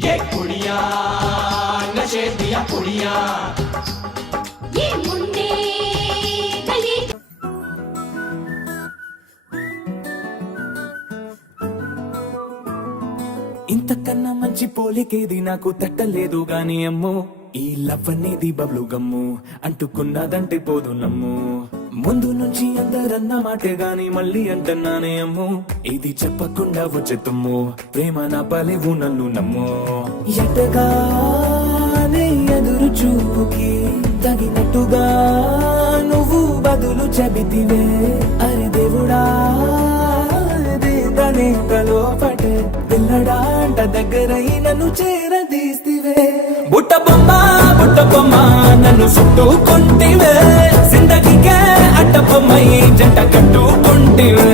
ये कुड़िया नशे दिया कुड़िया ये मुंडे गली ఇంతకన్నా మంచి పోలికేది నాకు తట్టలేదు గాని అమ్మో ఈ లవ్ అనేది బబ్లు గమ్ము అంటుకున్నదంటే పోదు నమ్ము ముందు నుంచి అందరన్న మాటే గాని మళ్ళీ అంటున్నానే అమ్ము ఇది చెప్పకుండా వచ్చే తుమ్ము ప్రేమ నా పలేవు నన్ను నమ్ము ఎటగానే ఎదురు చూపుకి తగినట్టుగా నువ్వు బదులు చెబితివే అరే దేవుడా లోపటే పిల్లడాంట దగ్గరై నన్ను చేరదీస్తివే బుట్ట బొమ్మ నన్ను చుట్టుకుంటివే జిందగీకే అడ్డ బొమ్మై జంట కట్టుకుంటివే